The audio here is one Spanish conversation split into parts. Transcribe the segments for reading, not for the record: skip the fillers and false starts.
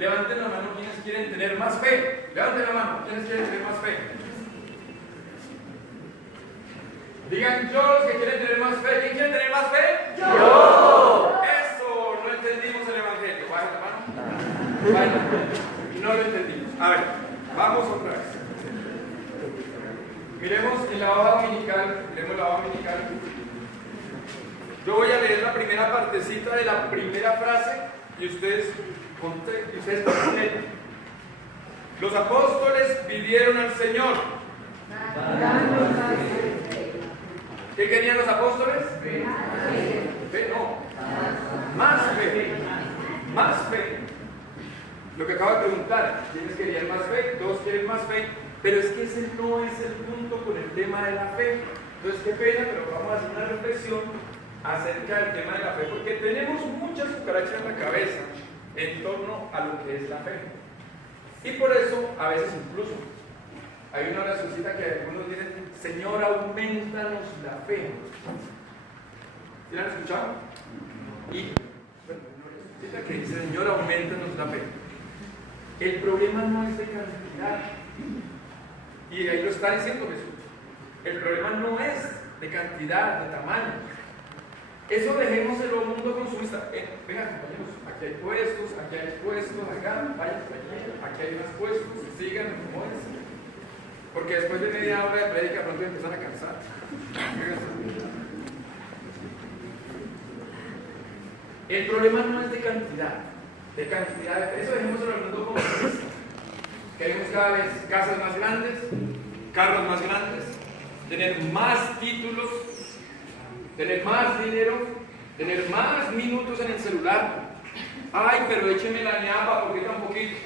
Levanten la mano quienes quieren tener más fe. Levanten la mano quienes quieren tener más fe. Digan yo los que quieren tener más fe. ¿Quién quiere tener más fe? ¡Yo! Eso, no entendimos el evangelio. Bajen la mano. Bajen. No lo entendimos. A ver, vamos otra vez. Miremos en la hoja dominical. Miremos la hoja dominical. Yo voy a leer la primera partecita de la primera frase y ustedes contesten. Los apóstoles pidieron al Señor. ¿Qué querían los apóstoles? Fe. Fe, no. Más fe. Más fe. Lo que acabo de preguntar, ¿quiénes querían más fe? Todos quieren más fe, pero es que ese no es el punto con el tema de la fe. Entonces, qué pena, pero vamos a hacer una reflexión acerca del tema de la fe, porque tenemos muchas cucarachas en la cabeza en torno a lo que es la fe. Y por eso, a veces incluso, hay una oracióncita que algunos dicen: Señor, aumentanos la fe. ¿Sí la han escuchado? Y una que dice: Señor, aumentanos la fe. El problema no es de cantidad. Y ahí lo está diciendo Jesús. El problema no es de cantidad, de tamaño. Eso dejémoselo al mundo consumista. Vengan, compañeros, aquí hay puestos, acá, vayan por aquí hay más puestos, sigan, acomódense. Porque después de media hora de prédica pronto empiezan a cansar. El problema no es de cantidad, eso dejémoslo al mundo consumista. Queremos cada vez casas más grandes, carros más grandes, tener más títulos, tener más dinero, tener más minutos en el celular. Ay, pero écheme la ñapa, porque tan poquito.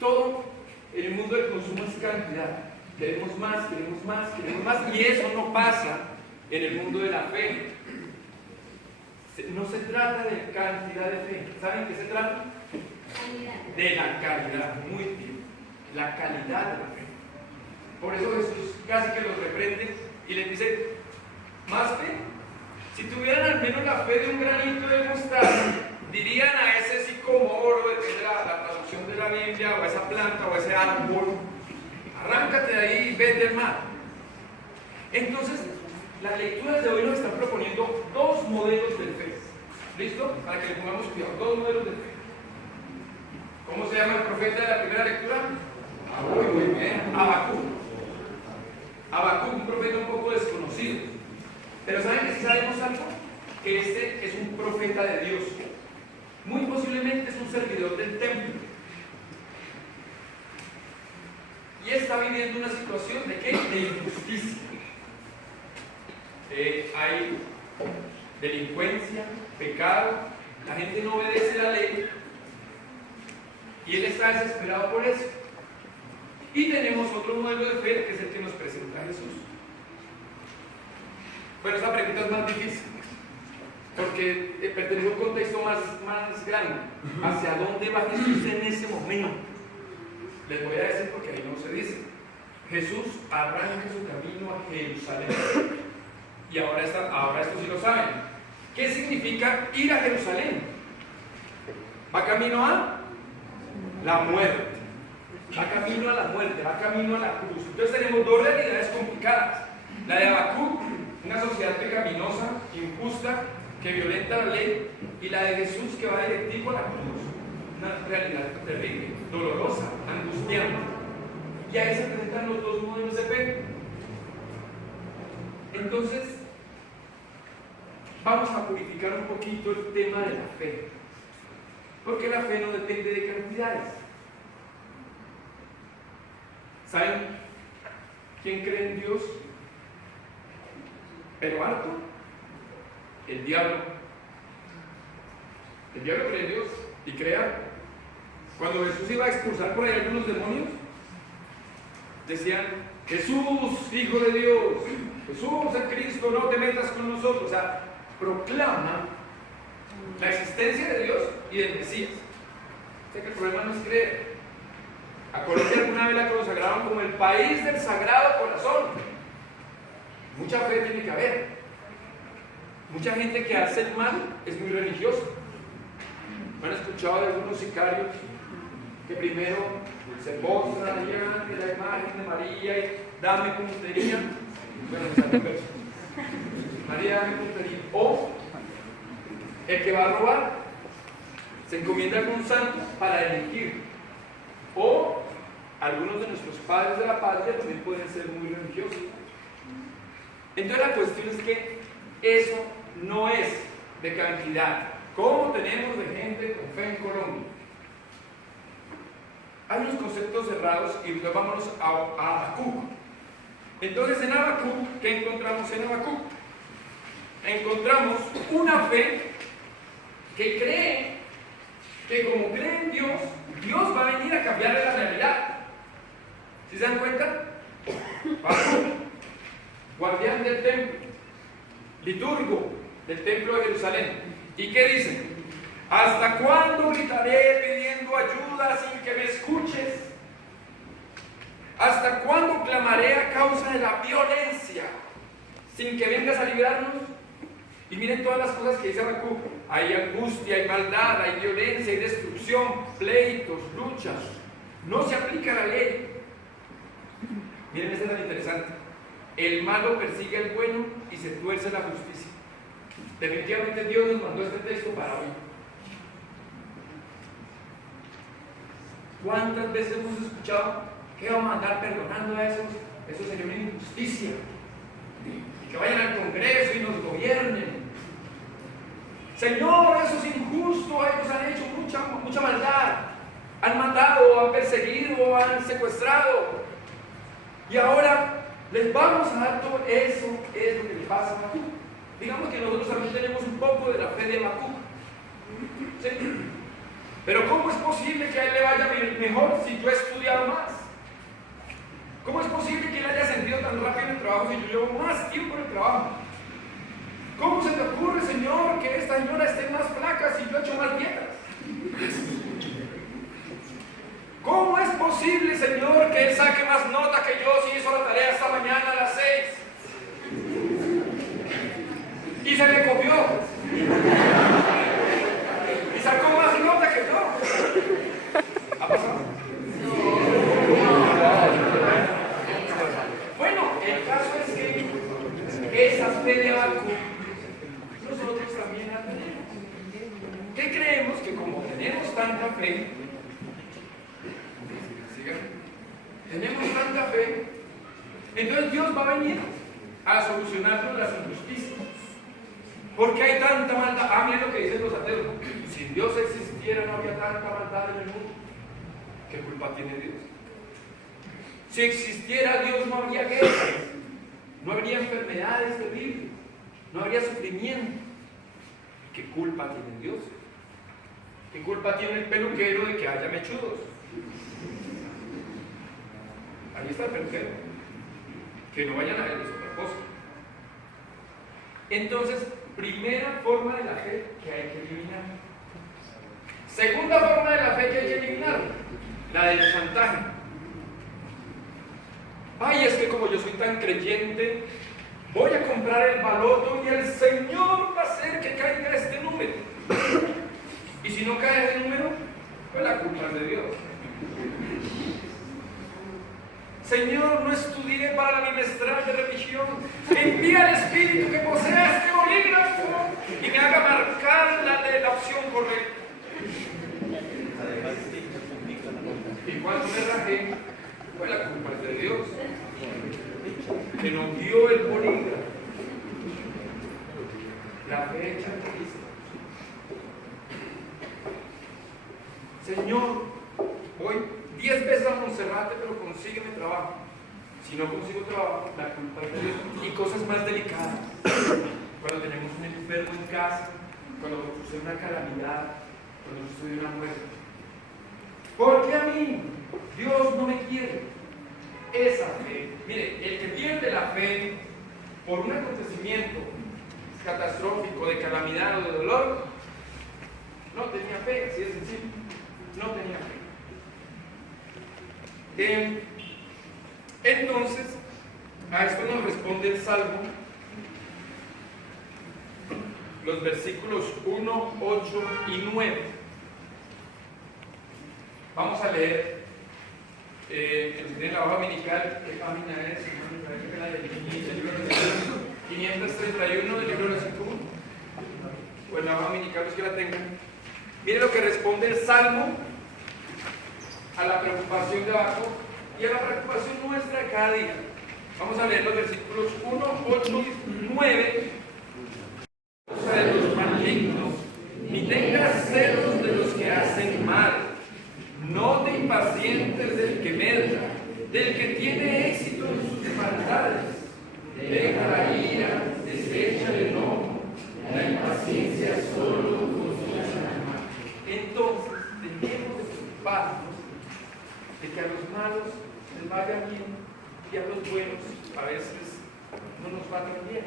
Todo en el mundo del consumo es cantidad. Queremos más, queremos más, queremos más. Y eso no pasa en el mundo de la fe. No se trata de cantidad de fe. ¿Saben qué se trata? De la calidad. Muy bien. La calidad de la fe. Por eso Jesús casi que los reprende y les dice: ¿más fe? Si tuvieran al menos la fe de un granito de mostaza, dirían a ese sicomoro, depende de la traducción de la Biblia, o a esa planta, o a ese árbol: arráncate de ahí y vete al mar. Entonces, las lecturas de hoy nos están proponiendo dos modelos de fe. ¿Listo? Para que le pongamos cuidado. Dos modelos de fe. ¿Cómo se llama el profeta de la primera lectura? Muy bien. Habacuc. Habacuc, un profeta un poco desconocido. Pero ¿saben que si sabemos algo? Que este es un profeta de Dios. Muy posiblemente es un servidor del templo. Y está viviendo una situación de ¿qué? De injusticia. Hay delincuencia, pecado, la gente no obedece la ley y él está desesperado por eso. Y tenemos otro modelo de fe que es el que nos presenta Jesús. Bueno, esta pregunta es más difícil porque pertenece a un contexto más grande. ¿Hacia dónde va Jesús en ese momento? Les voy a decir porque ahí no se dice. Jesús arranca su camino a Jerusalén. Y ahora esto sí lo saben. ¿Qué significa ir a Jerusalén? Va camino a la muerte. Va camino a la muerte, va camino a la cruz. Entonces tenemos dos realidades complicadas. La de Habacuc, una sociedad pecaminosa, injusta, que violenta la ley, y la de Jesús, que va directivo a la cruz. Una realidad terrible, dolorosa, angustiante. Y ahí se presentan los dos modelos de fe. Entonces, vamos a purificar un poquito el tema de la fe. Porque la fe no depende de cantidades. ¿Saben quién cree en Dios? Pero harto. El diablo. El diablo cree en Dios y crea. Cuando Jesús iba a expulsar por ahí algunos demonios, decían: Jesús, Hijo de Dios, Jesús el Cristo, no te metas con nosotros. O sea, proclama la existencia de Dios y del Mesías. O sea que el problema no es creer. A Colombia alguna vez la consagraron como el país del Sagrado Corazón. Mucha fe tiene que haber. Mucha gente que hace el mal es muy religiosa. ¿Me han escuchado de algunos sicarios que primero se postra delante de la imagen de María y dame puntería. Bueno, me salió un verso. María, dame puntería. O el que va a robar se encomienda con un santo para elegir. O algunos de nuestros padres de la patria también pueden ser muy religiosos. Entonces la cuestión es que eso no es de cantidad. ¿Cómo tenemos de gente con fe en Colombia? Hay unos conceptos cerrados y entonces vámonos a Habacuc. Entonces en Habacuc, ¿qué encontramos en Habacuc? Encontramos una fe que cree que como cree en Dios, Dios va a venir a cambiarle la realidad. ¿Sí se dan cuenta? Habacuc, guardián del templo, liturgo del templo de Jerusalén. ¿Y qué dice? ¿Hasta cuándo gritaré pidiendo ayuda sin que me escuches? ¿Hasta cuándo clamaré a causa de la violencia sin que vengas a librarnos? Y miren todas las cosas que dice Habacuc. Hay angustia, hay maldad, hay violencia, hay destrucción, pleitos, luchas. No se aplica la ley. Miren, esto es tan interesante. El malo persigue al bueno y se tuerce la justicia. Definitivamente Dios nos mandó este texto para hoy. ¿Cuántas veces hemos escuchado que vamos a andar perdonando a esos? Eso sería una injusticia. Que vayan al Congreso y nos gobiernen. Señor, eso es injusto, ellos han hecho mucha maldad. Han matado, han perseguido, han secuestrado. Y ahora les vamos a dar todo eso, es lo que le pasa a Habacuc. Digamos que nosotros también tenemos un poco de la fe de Habacuc. ¿Sí? Pero ¿cómo es posible que a él le vaya mejor si yo he estudiado más? ¿Cómo es posible que él haya sentido tan rápido en el trabajo si yo llevo más tiempo en el trabajo? ¿Cómo se te ocurre, Señor, que esta señora esté más flaca si yo he hecho más dietas? ¿Cómo es posible, Señor, que él saque más nota que yo si hizo la tarea esta mañana a las 6? Y se me copió. Y sacó más nota que yo. ¿Ha pasado? Bueno, el caso es que esa fe de Habacuc nosotros también la tenemos. ¿Qué creemos? Que como tenemos tanta fe, tenemos tanta fe, entonces Dios va a venir a solucionarnos las injusticias. ¿Por qué hay tanta maldad? Ah, miren lo que dicen los ateos. Si Dios existiera, no habría tanta maldad en el mundo. ¿Qué culpa tiene Dios? Si existiera Dios, no habría guerras, no habría enfermedades terribles, no habría sufrimiento. ¿Qué culpa tiene Dios? ¿Qué culpa tiene el peluquero de que haya mechudos? Ahí está el peluquero. Que no vayan a ver, es otra cosa. Entonces, primera forma de la fe que hay que eliminar. Segunda forma de la fe que hay que eliminar, la del chantaje. Ay, es que como yo soy tan creyente, voy a comprar el baloto y el Señor va a hacer que caiga este número. Y si no cae ese número, pues la culpa es de Dios. Señor, no estudié para la bimestral de religión. Envía al Espíritu que posea este bolígrafo y me haga marcar la opción correcta. Y cuando me rajé, pues la culpa es de Dios, que nos dio el bolígrafo. La fecha que dice: Señor, voy 10 veces a Monserrate, pero consígueme trabajo. Si no consigo trabajo, la culpa es de Dios. Y cosas más delicadas. Cuando tenemos un enfermo en casa, cuando sucede una calamidad, cuando sucede una muerte. Porque a mí Dios no me quiere. Esa fe. Mire, el que pierde la fe por un acontecimiento catastrófico, de calamidad o de dolor, no tenía fe, así de sencillo. No tenía fe. Entonces, a esto nos responde el Salmo, los versículos 1, 8 y 9. Vamos a leer, en la hoja dominical, ¿qué página es? La del 531 del libro de los 5. O en la hoja dominical, los que la tengan. Miren lo que responde el Salmo a la preocupación de Habacuc y a la preocupación nuestra de cada día. Vamos a leer los versículos 1, 8 y 9. De los malignos, ni tengas celos de los que hacen mal, no te impacientes del que medra, del que tiene éxito en sus maldades. Deja la ira, desecha el enojo, la impaciencia solo consuela el alma. Entonces, debemos de preocuparnos de que a los malos les vaya bien y a los buenos a veces no nos va tan bien.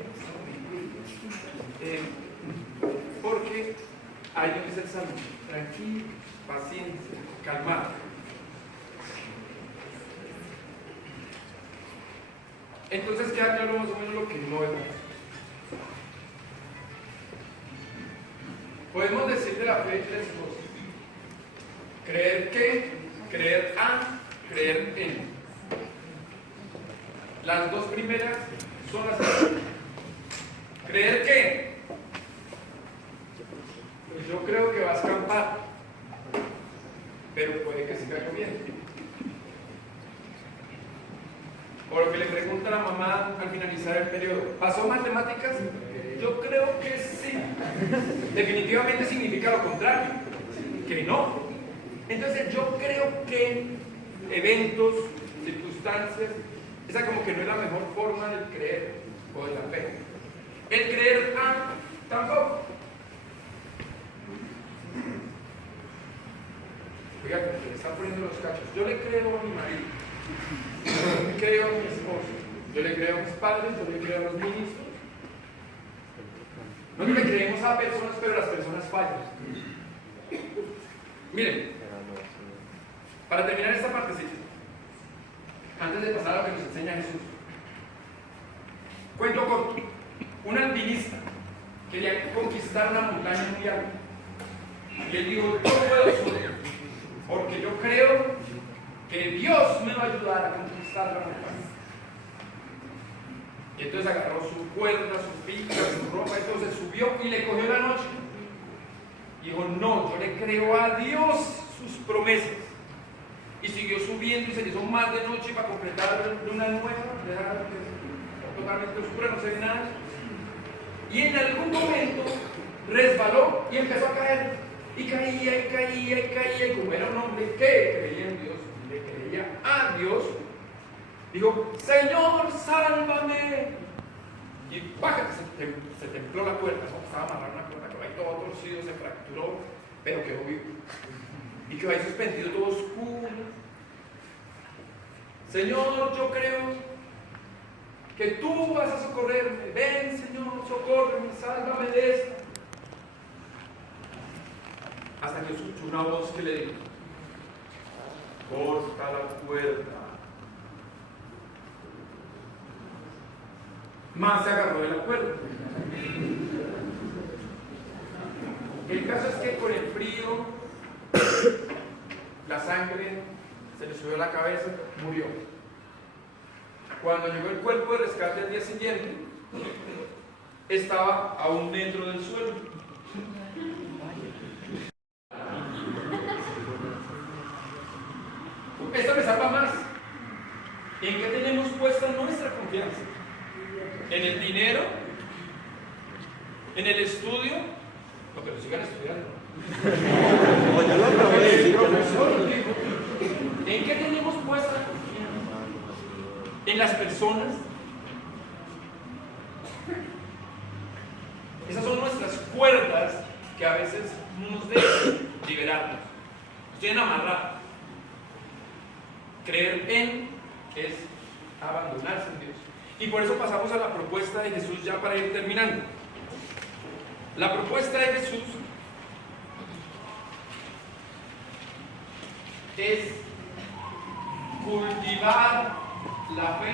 Porque ahí dice el Salmo, tranquilo, paciencia, calmado. Entonces queda claro más o menos lo que no es. Podemos decir de la fe tres cosas: creer que, creer a, creer en. Las dos primeras son las que. Creer que, pues yo creo que va a escapar, pero puede que siga lloviendo. O lo que le pregunta la mamá al finalizar el periodo: ¿pasó matemáticas? Yo creo que sí. Definitivamente significa lo contrario, que no. Entonces yo creo que eventos, circunstancias, esa como que no es la mejor forma del creer o de la fe. El creer tampoco. Oiga, que le están poniendo los cachos. Yo le creo a mi marido, yo le creo a mi esposo, yo le creo a mis padres, yo le creo a los ministros. No le creemos a personas, pero las personas fallan. Miren, para terminar esta partecita, antes de pasar a lo que nos enseña Jesús, cuento corto. Un alpinista quería conquistar una montaña muy alta y él dijo: yo puedo subir porque yo creo que Dios me va a ayudar a conquistar la montaña. Y entonces agarró su cuerda, su pica, su ropa, entonces subió y le cogió la noche. Dijo: no, yo le creo a Dios sus promesas. Y siguió subiendo y se hizo más de noche para completar luna nueva, dejar totalmente oscura, no se ve nada. Y en algún momento resbaló y empezó a caer. Y caía, y caía, y caía. Y como era un hombre que creía en Dios, le creía a Dios, dijo: Señor, sálvame. Y ¡paja! Se templó la cuerda, ¿no? Estaba amarrada una cuerda, quedó ahí todo torcido, se fracturó, pero quedó vivo. Y quedó ahí suspendido, todo oscuro. Señor, yo creo que tú vas a socorrerme. Ven, Señor, socórreme, sálvame de esta. Hasta que escuchó una voz que le dijo: corta la cuerda. Más se agarró de la cuerda. El caso es que con el frío, la sangre se le subió a la cabeza, murió. Cuando llegó el cuerpo de rescate al día siguiente, estaba a 1 metro del suelo. Esto me salva más. ¿En qué tenemos puesta nuestra confianza? ¿En el dinero? ¿En el estudio? No, pero sigan estudiando. ¿En qué tenemos puesta la confianza? ¿En las personas? Esas son nuestras cuerdas que a veces no nos dejan liberarnos. Nos tienen amarrados. Creer en es abandonarse en Dios. Y por eso pasamos a la propuesta de Jesús, ya para ir terminando. La propuesta de Jesús es cultivar la fe.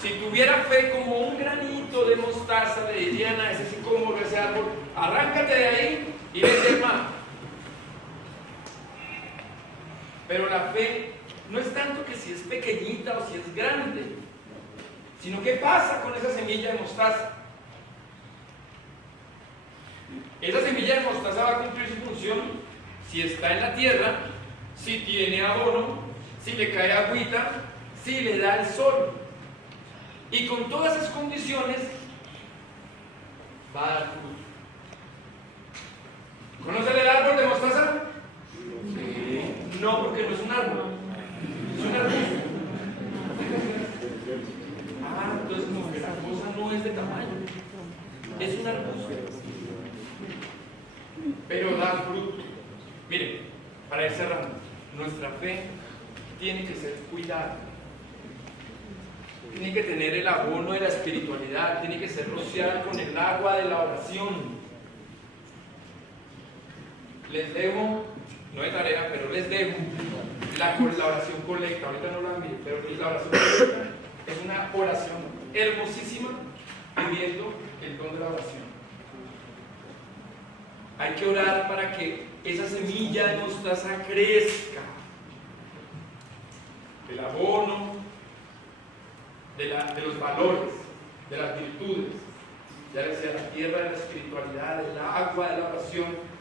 Si tuviera fe como un granito de mostaza, le dirían a ese sicómoro, ese árbol: arráncate de ahí y vete al mar. tanto que si es pequeñita o si es grande, sino qué pasa con esa semilla de mostaza. Esa semilla de mostaza va a cumplir su función si está en la tierra, si tiene abono, si le cae agüita, si le da el sol. Y con todas esas condiciones va a dar fruto. ¿Conocen el árbol de mostaza? Sí. No, porque no es un árbol, es un arbusto. Ah, entonces como que la cosa no es de tamaño, es un arbusto, pero da fruto. Miren, para ir cerrando, nuestra fe tiene que ser cuidada, tiene que tener el abono de la espiritualidad, tiene que ser rociada con el agua de la oración. Les dejo, no de tarea, pero les dejo la oración colecta. Ahorita no la miren, pero la oración colecta es una oración hermosísima pidiendo el don de la oración. Hay que orar para que esa semilla de mostaza crezca. El abono de los valores, de las virtudes, ya sea la tierra de la espiritualidad, el agua de la oración,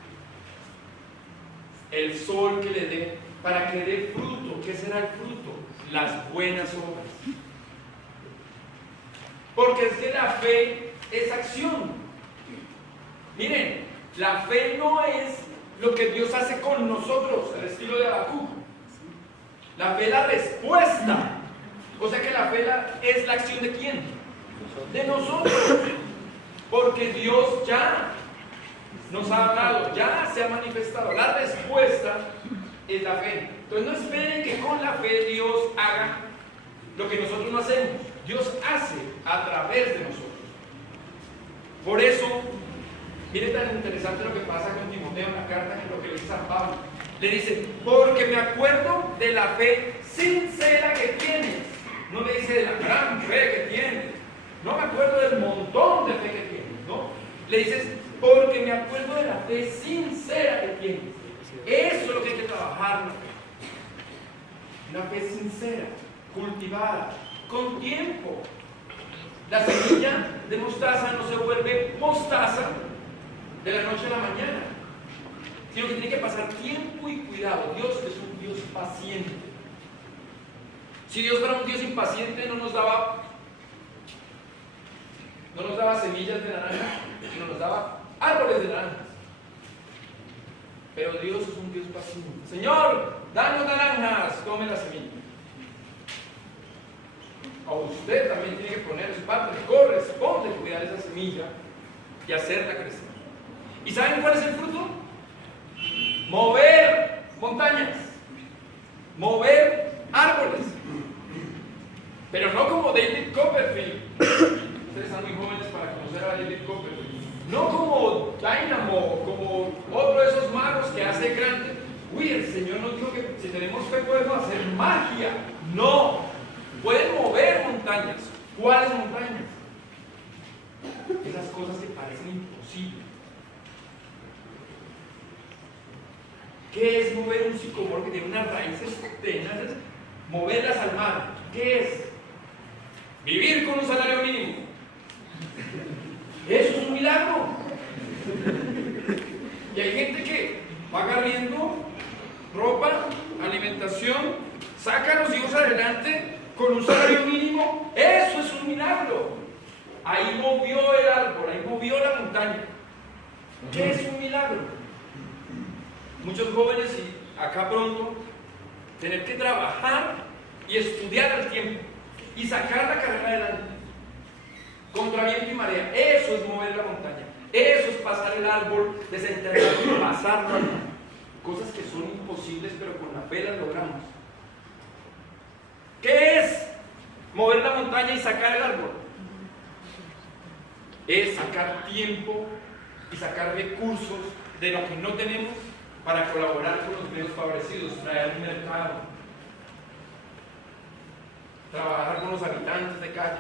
el sol que le dé, para que dé fruto. ¿Qué será el fruto? Las buenas obras. Porque es que la fe es acción. Miren, la fe no es lo que Dios hace con nosotros, al estilo de Habacuc. La fe es la respuesta. O sea que la fe es la acción de ¿quién? De nosotros. Porque Dios ya nos ha hablado, ya se ha manifestado. La respuesta es la fe. Entonces no esperen que con la fe Dios haga lo que nosotros no hacemos. Dios hace a través de nosotros. Por eso, mire tan interesante lo que pasa con Timoteo en la carta, que lo que le dice San Pablo. Le dice, porque me acuerdo de la fe sincera que tienes. No le dice de la gran fe que tienes. No me acuerdo del montón de fe que tienes, ¿no? Le dices, porque me acuerdo de la fe sincera que tienes. Eso es lo que hay que trabajar, la fe. Una fe sincera, cultivada, con tiempo. La semilla de mostaza no se vuelve mostaza de la noche a la mañana, sino que tiene que pasar tiempo y cuidado. Dios es un Dios paciente. Si Dios fuera un Dios impaciente, no nos daba semillas de naranja, sino nos daba árboles de naranjas. Pero Dios es un Dios paciente. Señor, danos naranjas, tome la semilla. A usted también tiene que poner su parte, corresponde cuidar esa semilla y hacerla crecer. ¿Y saben cuál es el fruto? Mover montañas, mover árboles. Pero no como David Copperfield. Ustedes están muy jóvenes para conocer a David Copperfield. No como Dynamo, como otro de esos magos que hace grande. Uy, el Señor nos dijo que si tenemos fe podemos hacer magia. No. Pueden mover montañas. ¿Cuáles montañas? Esas cosas que parecen imposibles. ¿Qué es mover un sicomoro que tiene unas raíces tenaces? Moverlas al mar. ¿Qué es? Vivir con un salario mínimo. Eso es un milagro. Y hay gente que va agarriendo ropa, alimentación, saca a los hijos adelante con un salario mínimo. Eso es un milagro. Ahí movió el árbol, ahí movió la montaña. ¿Qué es un milagro? Muchos jóvenes, y acá pronto, tener que trabajar y estudiar al tiempo y sacar la carrera adelante contra viento y marea. Eso es mover la montaña. Eso es pasar el árbol, desenterrarlo y pasarlo. Cosas que son imposibles, pero con la fe las logramos. ¿Qué es mover la montaña y sacar el árbol? Es sacar tiempo y sacar recursos de lo que no tenemos para colaborar con los menos favorecidos, traer un mercado, trabajar con los habitantes de calle,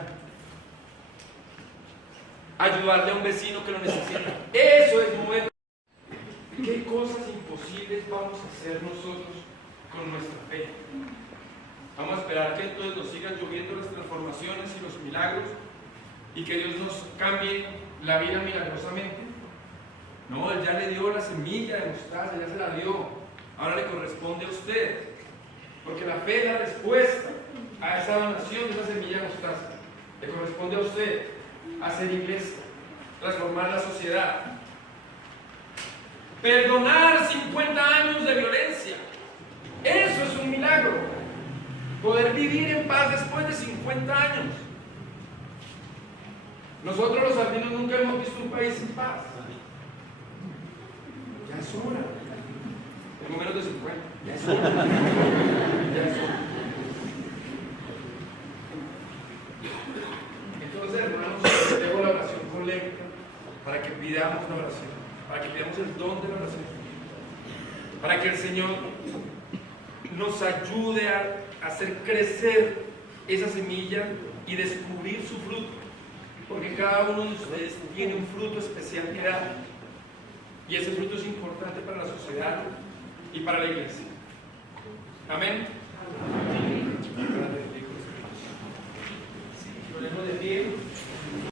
ayudarle a un vecino que lo necesita. Eso es mover. ¿Qué cosas imposibles vamos a hacer nosotros con nuestra fe? Vamos a esperar que entonces nos sigan lloviendo las transformaciones y los milagros y que Dios nos cambie la vida milagrosamente. No, Él ya le dio la semilla de mostaza, ya se la dio. Ahora le corresponde a usted. Porque la fe es la respuesta a esa donación de esa semilla de mostaza. Le corresponde a usted hacer iglesia, transformar la sociedad. Perdonar 50 años de violencia. Eso es un milagro. Poder vivir en paz después de 50 años. Nosotros los argentinos nunca hemos visto un país sin paz. Ya es hora. Tengo menos de 50. Ya es hora. Ya es hora. Entonces, hermanos, dejo la oración colecta para que pidamos la oración, para que pidamos el don de la oración, para que el Señor nos ayude a hacer crecer esa semilla y descubrir su fruto, porque cada uno de ustedes tiene un fruto especial que dar, y ese fruto es importante para la sociedad y para la iglesia. Amén.